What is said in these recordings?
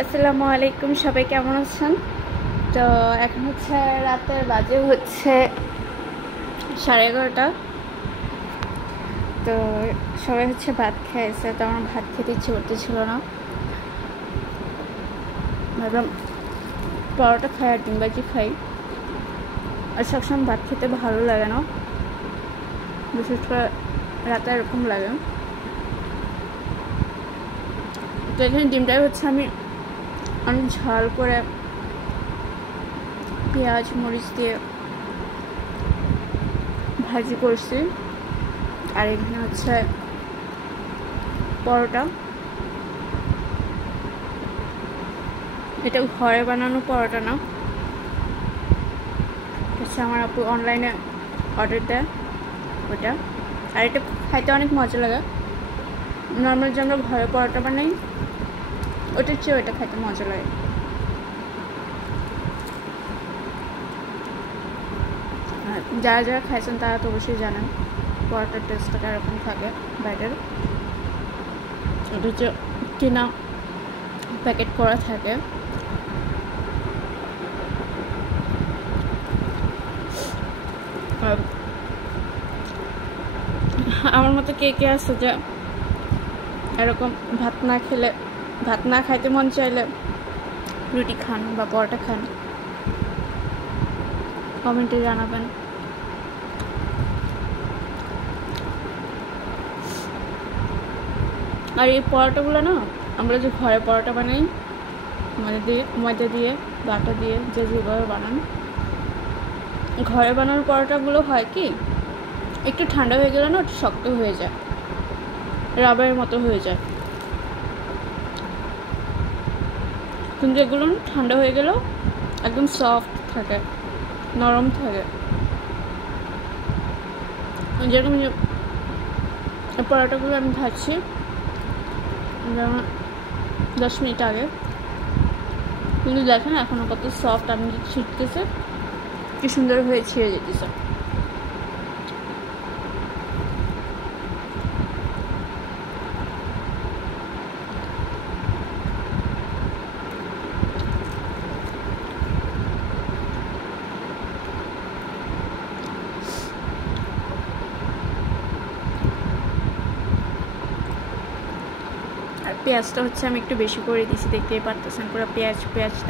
আসসালামু আলাইকুম, সবাই কেমন আছেন? তো এখন হচ্ছে রাতের বাজে হচ্ছে 11:30। তো সবাই হচ্ছে ভাত খেয়েছে, তো আমার ভাত খেতে ইচ্ছে করতেছিল না। ভাবলাম পরোটা খাই আর ডিম ভাজি খাই। আর সবসময় ভাত খেতে ভালো লাগে না, বিশেষ করে রাতে এরকম লাগে। তো এখানে ডিমটাই হচ্ছে আমি অনেক ঝাল করে পেঁয়াজ মরিচ দিয়ে ভাজি করছি। আর এখানে হচ্ছে পরোটা, এটা ঘরে বানানো পরোটা না, হচ্ছে আমার আপু অনলাইনে অর্ডার দেয় ওটা। আর এটা খাইতে অনেক মজা লাগে। নর্মাল যে আমরা ঘরে পরোটা বানাই ওটার চেয়ে ওটা খাইতে মজা লাগে। আর যারা যারা খাইছেন তারা তো অবশ্যই জানেন পরোটার টেস্টটা এরকম থাকে বাইরের। ওটা হচ্ছে কিনা প্যাকেট করা থাকে। আমার মতো কে কে আছে যে এরকম ভাত না খাইতে মন চাইলে রুটি খান বা পরোটা খান, কমেন্টে জানাবেন। আর এই পরোটাগুলো না, আমরা যে ঘরে পরোটা বানাই ময়দা দিয়ে বা আটা দিয়ে যে যেভাবে বানান, ঘরে বানানো পরোটাগুলো হয় কি একটু ঠান্ডা হয়ে গেলে না একটু শক্ত হয়ে যায়, রাবারের মতো হয়ে যায়। কিন্তু এগুলো ঠান্ডা হয়ে গেলেও একদম সফট থাকে, নরম থাকে। যেরকম পরোটাগুলো আমি ভাজছি যেমন 10 মিনিট আগে, কিন্তু দেখেন এখনও কত সফট, আমি যে ছিটতেছে কি সুন্দর হয়ে ছিঁড়ে যেতেছে। আর পেঁয়াজটা হচ্ছে আমি একটু বেশি করে দিয়েছি, দেখতেই পারতেছেন পুরো পেঁয়াজ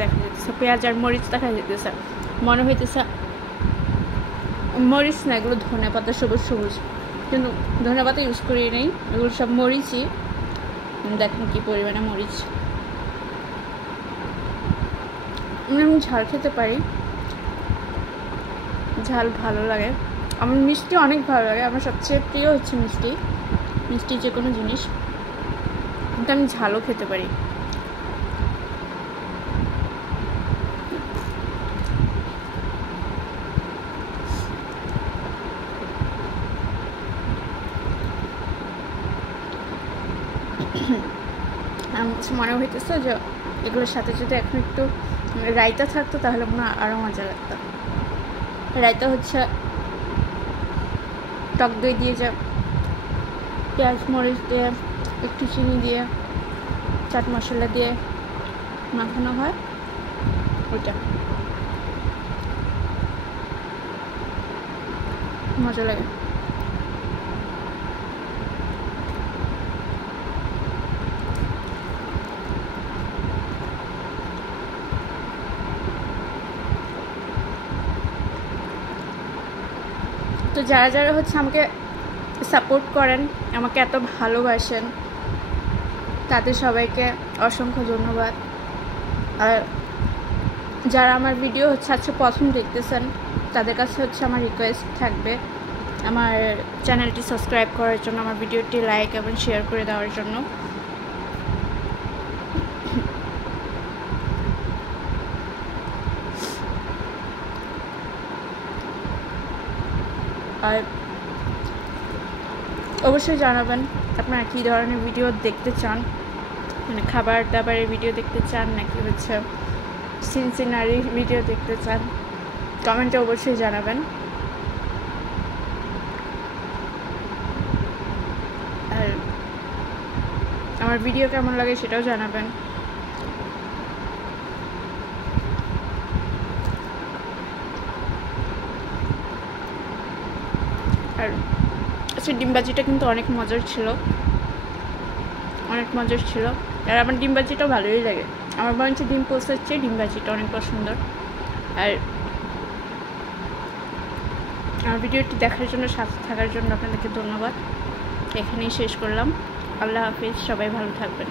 দেখা যেতেছে, পেঁয়াজ আর মরিচ দেখা যেতেছে। মনে হইতেছে মরিচ না, এগুলো ধনে পাতা সবুজ সবুজ, কিন্তু ধনে পাতা ইউজ করি নেই, এগুলো সব মরিচই। দেখেন কি পরিমাণে মরিচ। আমি ঝাল খেতে পারি, ঝাল ভালো লাগে আমার, মিষ্টি অনেক ভালো লাগে। আমার সবচেয়ে প্রিয় হচ্ছে মিষ্টি যে কোনো জিনিস, কিন্তু আমি ঝালও খেতে পারি। মনে হইতেছে যে এগুলোর সাথে যদি এখন একটু রায়তা থাকতো তাহলে মনে হয় আরও মজা লাগতো। রায়তা হচ্ছে টক দই দিয়ে যে পেঁয়াজ মরিচ দিয়ে একটু চিনি দিয়ে চাট মশলা দিয়ে মাখানো হয়, ওইটা মজা লাগে। তো যারা যারা হচ্ছে আমাকে সাপোর্ট করেন, আমাকে এত ভালোবাসেন, তাদের সবাইকে অসংখ্য ধন্যবাদ। আর যারা আমার ভিডিও হচ্ছে আজকে প্রথম দেখতেছেন, তাদের কাছে হচ্ছে আমার রিকোয়েস্ট থাকবে আমার চ্যানেলটি সাবস্ক্রাইব করার জন্য, আমার ভিডিওটি লাইক এবং শেয়ার করে দেওয়ার জন্য। আর অবশ্যই জানাবেন আপনারা কী ধরনের ভিডিও দেখতে চান, মানে খাবার দাবারের ভিডিও দেখতে চান নাকি হচ্ছে সিনারি ভিডিও দেখতে চান, কমেন্টে অবশ্যই জানাবেন। আর আমার ভিডিও কেমন লাগে সেটাও জানাবেন। আর আচ্ছা ডিম ভাজিটা কিন্তু অনেক মজার ছিল, অনেক মজার ছিল। আর আমার ডিম ভাজিটাও ভালোই লাগে, আমার বরঞ্চ ডিম পোস্টের চেয়ে ডিম ভাজিটা অনেক পছন্দ। আর আমার ভিডিওটি দেখার জন্য, সাথে থাকার জন্য আপনাদেরকে ধন্যবাদ। এখানেই শেষ করলাম। আল্লাহ হাফিজ, সবাই ভালো থাকবেন।